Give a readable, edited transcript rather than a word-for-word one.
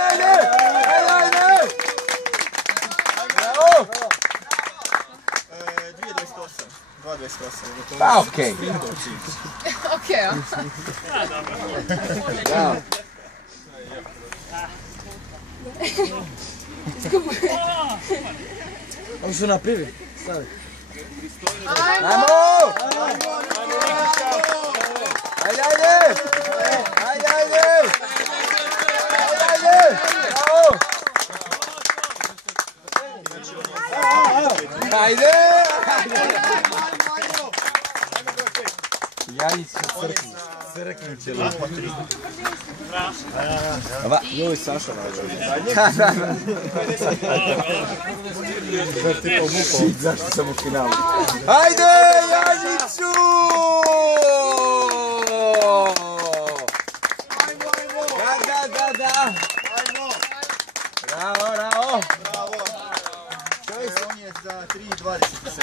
Ajde! Bravo! 2.28. 2.28. Pa okej. Okej, ja. Bravo. Oni su na privi. Stavi. Ajmo! Ajde, ajde! Ajde, ajde! Ajde! Bravo! Ajde! Jajić će crkni. Crkni će lupa. Joj, Saša nađe. Zašto sam u finalu? Ajde, Jajiću! Da. Bravo. On je za 3.27.